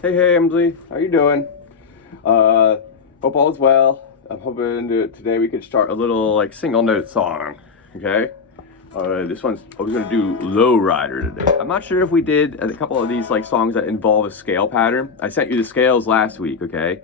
Hey, Emsley, how you doing? Hope all is well. I'm hoping today we could start a little like single note song, okay? This one's, I was gonna do Low Rider today. I'm not sure if we did a couple of these like songs that involve a scale pattern. I sent you the scales last week, okay?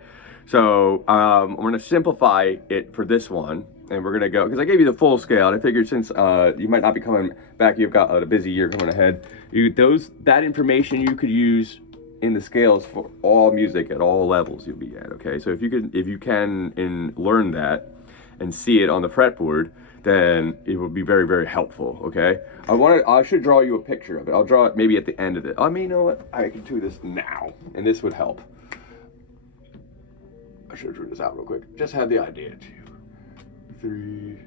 So I'm gonna simplify it for this one, and we're gonna go, because I gave you the full scale, and I figured since you might not be coming back, you've got a busy year coming ahead, that information you could use in the scales for all music at all levels you'll be at, okay? So if you can learn that and see it on the fretboard, then it will be very, very helpful, okay? I should draw you a picture of it. I'll draw it maybe at the end of it. I mean, you know what? I can do this now, and this would help. I should have drew this out real quick. Just had the idea. 2, 3,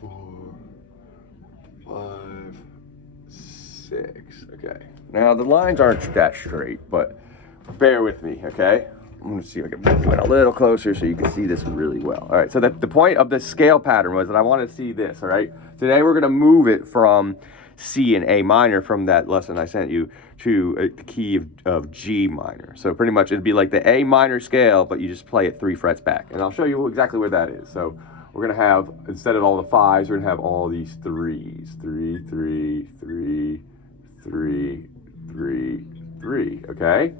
4, 5, 6. Okay. Now the lines aren't that straight, but bear with me, okay? I'm gonna see if I can move it a little closer so you can see this really well. All right, so the point of this scale pattern was that I wanted to see this, all right? Today we're gonna move it from C and A minor from that lesson I sent you to the key of G minor. So pretty much it'd be like the A minor scale, but you just play it 3 frets back. And I'll show you exactly where that is. So we're gonna have, instead of all the 5s, we're gonna have all these 3s. 3, 3, 3, 3, 3, 3, okay?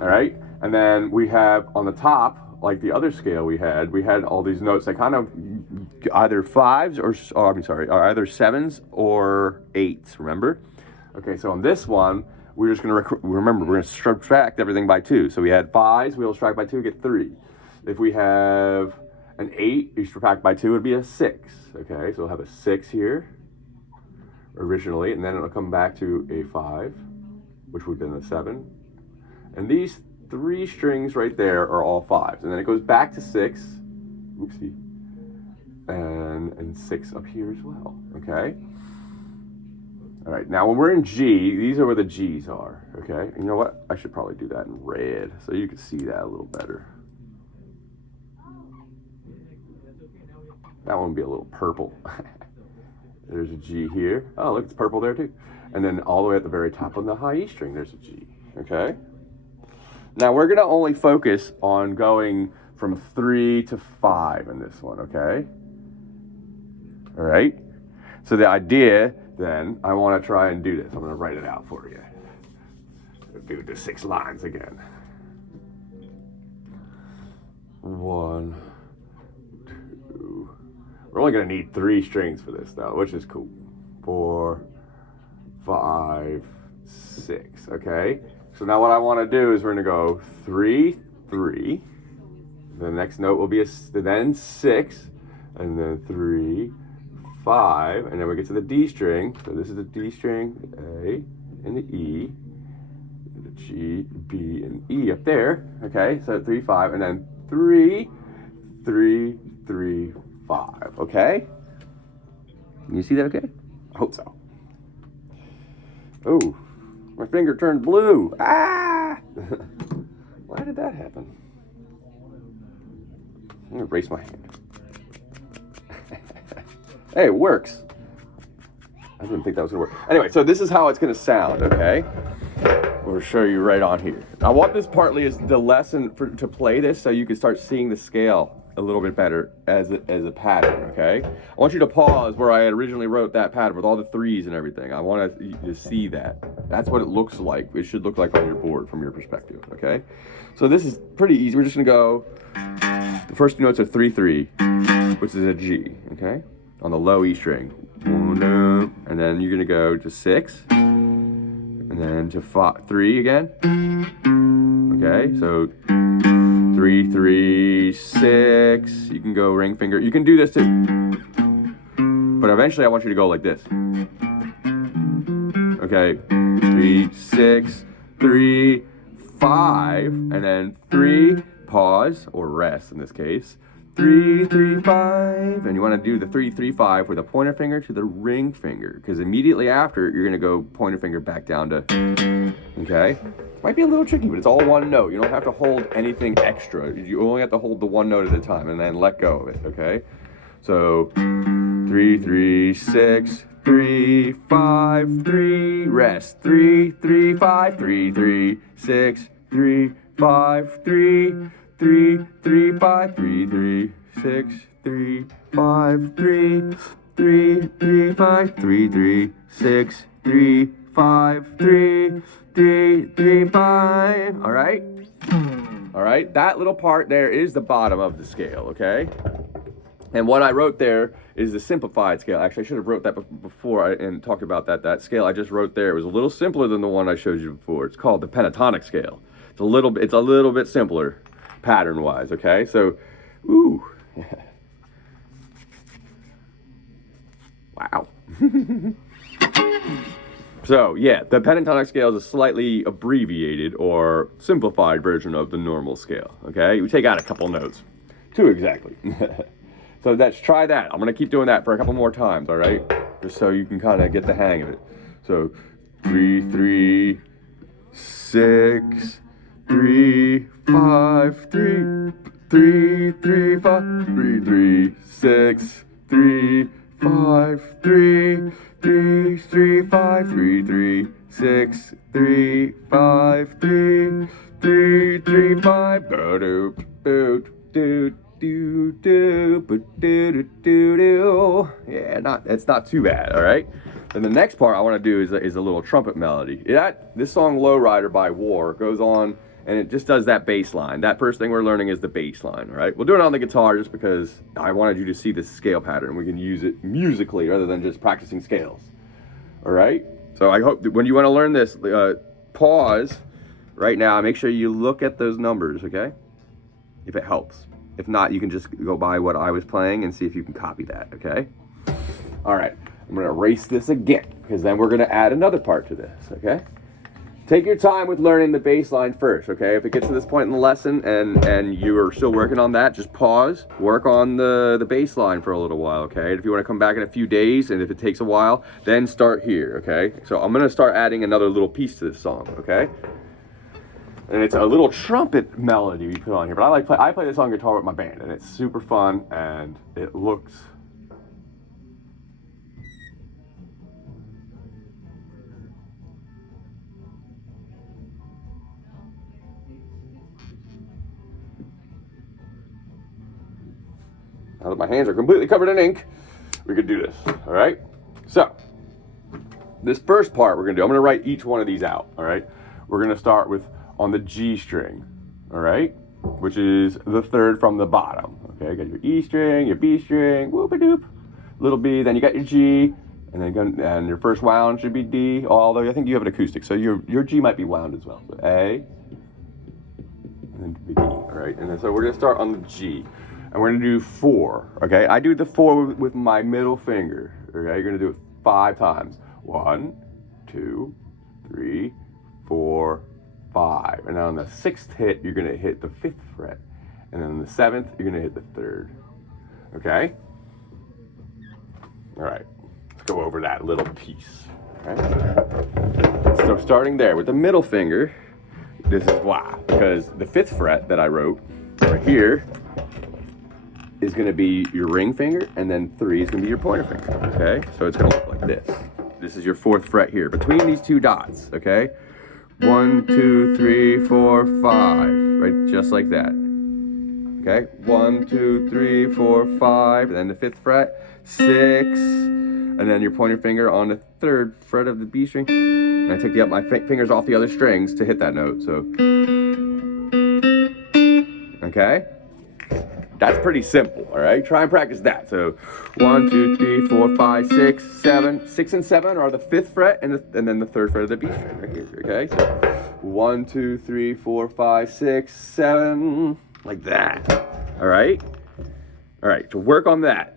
All right, and then we have on the top, like the other scale we had all these notes that kind of either 5s or either 7s or 8s, remember? Okay, so on this one, we're just gonna, remember, we're gonna subtract everything by 2. So we had 5s, we'll subtract by 2, get 3. If we have an 8, you subtract by 2, it'd be a 6, okay? So we'll have a 6 here, originally, and then it'll come back to a 5, which would have been a 7. And these 3 strings right there are all 5s. And then it goes back to 6, oopsie, and 6 up here as well, okay? All right, now when we're in G, these are where the G's are, okay? And you know what? I should probably do that in red so you can see that a little better. That one would be a little purple. There's a G here. Oh, look, it's purple there too. And then all the way at the very top on the high E string, there's a G, okay? Now we're gonna only focus on going from 3 to 5 in this one, okay? All right? So the idea then, I wanna try and do this. I'm gonna write it out for you. Do the 6 lines again. 1, 2. We're only gonna need 3 strings for this though, which is cool. 4, 5, 6, okay? So now what I want to do is we're going to go 3, 3. The next note will be then 6, and then 3, 5, and then we get to the D string. So this is the D string, the A, and the E, the G, B, and E up there. Okay, so 3, 5, and then 3, 3, 3, 5. Okay? Can you see that okay? I hope so. Oh. My finger turned blue. Ah! Why did that happen? I'm gonna erase my hand. Hey, it works. I didn't think that was gonna work. Anyway, so this is how it's gonna sound, okay? We'll show you right on here. I want this partly as the lesson to play this so you can start seeing the scale a little bit better as a pattern, okay? I want you to pause where I had originally wrote that pattern with all the 3s and everything. I want you to see that. That's what it looks like. It should look like on your board from your perspective, okay? So this is pretty easy. We're just gonna go, the first 2 notes are 3, 3, which is a G, okay? On the low E string. And then you're gonna go to 6, and then to 5, 3 again. Okay, so 3, 3, 6. You can go ring finger. You can do this too. But eventually I want you to go like this. Okay, 3, 6, 3, 5, and then 3, pause, or rest in this case. 3, 3, 5, and you want to do the 3, 3, 5 with a pointer finger to the ring finger, because immediately after you're going to go pointer finger back down to, okay? Might be a little tricky, but it's all one note. You don't have to hold anything extra. You only have to hold the one note at a time and then let go of it, okay? So 3, 3, 6, 3, 5, 3, rest. 3, 3, 5, 3, 3, 6, 3, 5, 3, 3, 3, 5, 3, 3, 6, 3, 5, 3, 3, 3, 5, 3, 3, 6, 3, 5, 3, 3, 3, 5. All right? All right, that little part there is the bottom of the scale, okay? And what I wrote there is the simplified scale. Actually, I should have wrote that before and talked about that. That scale I just wrote there, it was a little simpler than the one I showed you before. It's called the pentatonic scale. It's a little bit simpler pattern-wise, okay? So, ooh. Wow. So, yeah, the pentatonic scale is a slightly abbreviated or simplified version of the normal scale, okay? We take out a couple notes. 2 exactly. So let's try that. I'm going to keep doing that for a couple more times, all right? Just so you can kind of get the hang of it. So 3, 3, 6, 3, 5, 3, 3, 3, 5, 3, 3, 6, 3, 5, 3, 3, 3, 5, 3, 3, 6, 3, 5, 3, 3, 3, 5, doop, doop, doop. Yeah, it's not too bad, all right? Then the next part I want to do is a little trumpet melody. This song Lowrider by War goes on and it just does that bass line. That first thing we're learning is the bass line, all right? We'll do it on the guitar just because I wanted you to see this scale pattern. We can use it musically rather than just practicing scales, all right? So I hope that when you want to learn this, pause right now. Make sure you look at those numbers, okay? If it helps. If not, you can just go by what I was playing and see if you can copy that, okay? All right, I'm gonna erase this again, because then we're gonna add another part to this, okay? Take your time with learning the bass line first, okay? If it gets to this point in the lesson and you are still working on that, just pause, work on the bass line for a little while, okay? And if you wanna come back in a few days, and if it takes a while, then start here, okay? So I'm gonna start adding another little piece to this song, okay? And it's a little trumpet melody we put on here, but I play this on guitar with my band, and it's super fun, and it looks now that my hands are completely covered in ink, we could do this, all right? So, this first part we're gonna do, I'm gonna write each one of these out, all right? We're gonna start with on the G string, all right? Which is the 3rd from the bottom, okay? You got your E string, your B string, whoop-a-doop, little B, then you got your G, and your first wound should be D, although I think you have an acoustic, so your G might be wound as well. So A, and then B, all right? And then so we're gonna start on the G, and we're gonna do 4, okay? I do the 4 with my middle finger, okay? You're gonna do it 5 times. 1, 2, 3, 4, 5. And then on the 6th hit, you're gonna hit the 5th fret. And then on the 7th, you're gonna hit the 3rd. Okay? All right, let's go over that little piece. Okay? So starting there with the middle finger, this is why. Because the 5th fret that I wrote right here is gonna be your ring finger, and then 3 is gonna be your pointer finger, okay? So it's gonna look like this. This is your 4th fret here, between these 2 dots, okay? 1, 2, 3, 4, 5, right, just like that. Okay, 1, 2, 3, 4, 5, and then the 5th fret, 6, and then your pointer finger on the 3rd fret of the B string. And I take my fingers off the other strings to hit that note. So, okay, that's pretty simple. All right, try and practice that. So, 1, 2, 3, 4, 5, 6, 7. 6 and 7 are the 5th fret, and then the 3rd fret of the B string right here. Okay, so 1, 2, 3, 4, 5, 6, 7, like that. All right, so work on that.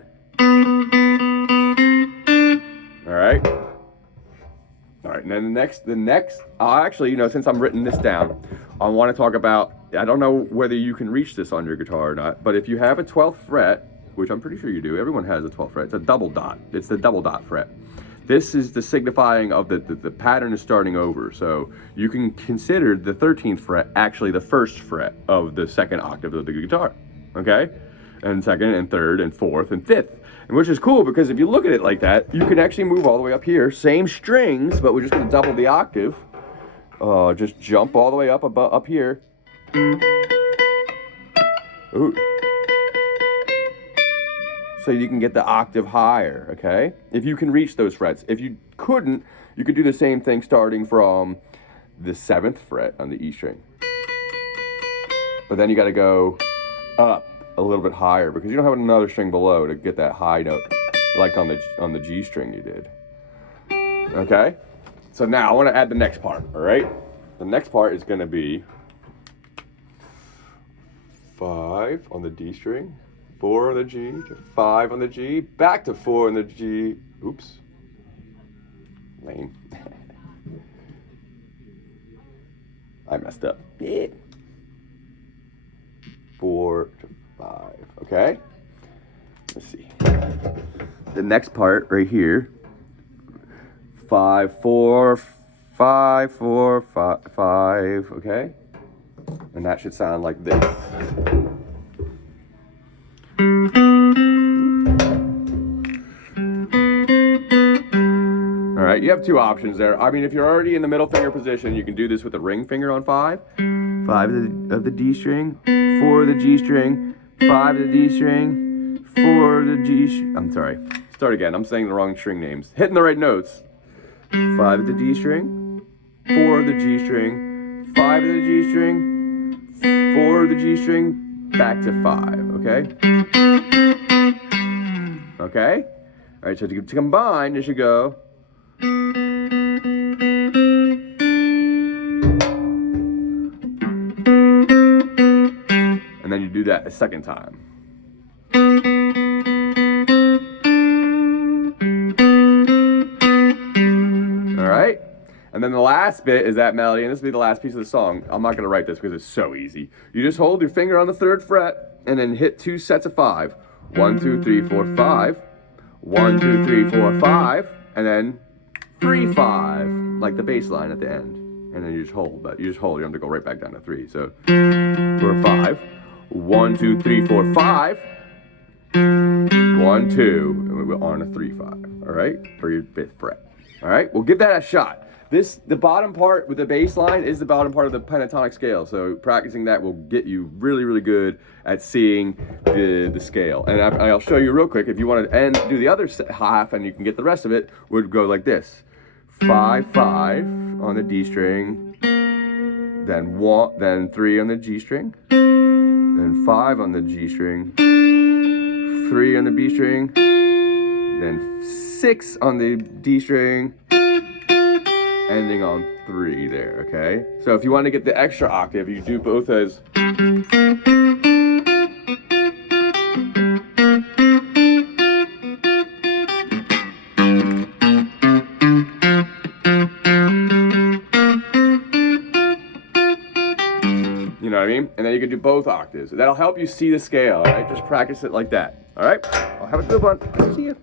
All right, and then the next, actually, since I'm written this down, I want to talk about, I don't know whether you can reach this on your guitar or not, but if you have a 12th fret, which I'm pretty sure you do, everyone has a 12th fret, it's a double dot, it's the double dot fret. This is the signifying of the pattern is starting over, so you can consider the 13th fret actually the 1st fret of the 2nd octave of the guitar, okay? And 2nd and 3rd and 4th and 5th. And which is cool because if you look at it like that, you can actually move all the way up here, same strings, but we're just gonna double the octave. just jump all the way up here. Ooh. So you can get the octave higher, okay? If you can reach those frets. If you couldn't, you could do the same thing starting from the 7th fret on the E string. But then you gotta go up a little bit higher because you don't have another string below to get that high note like on the G string you did. Okay? So now I wanna add the next part, all right? The next part is gonna be 5 on the D string, 4 on the G, to 5 on the G, back to 4 on the G. Oops. Lame. I messed up. 4 to 5. Okay? Let's see. The next part right here. 5, 4, 5, 4, 5, 5. Okay? And that should sound like this. All right, you have two options there. I mean, if you're already in the middle finger position, you can do this with the ring finger on 5. 5 of the D string, 4 of the G string, 5 of the D string, 4 of the G string. I'm sorry. Start again. I'm saying the wrong string names. Hitting the right notes. 5 of the D string, 4 of the G string, 5 of the G string, 4 of the G string, back to 5, okay? Okay? All right, so to combine, you should go. And then you do that a second time. All right? And then the last bit is that melody, and this will be the last piece of the song. I'm not going to write this because it's so easy. You just hold your finger on the 3rd fret and then hit 2 sets of 5. 1, 2, 3, 4, 5. 1, 2, 3, 4, 5. And then 3, 5, like the bass line at the end. And then you just hold, but you just hold. You don't have to go right back down to 3. So 4, 5. 1, 2, 3, 4, 5. 1, 2. And we're on a 3, 5. All right? For your 5th fret. All right? We'll give that a shot. The bottom part with the bass line is the bottom part of the pentatonic scale. So practicing that will get you really, really good at seeing the scale. And I'll show you real quick. If you want to do the other half and you can get the rest of it, would go like this. 5, 5 on the D string, then 3 on the G string, then 5 on the G string, 3 on the B string, then 6 on the D string, ending on 3 there, okay? So if you want to get the extra octave, you do both as... You know what I mean? And then you can do both octaves. That'll help you see the scale, all right? Just practice it like that, all right? Well, have a good one. See you.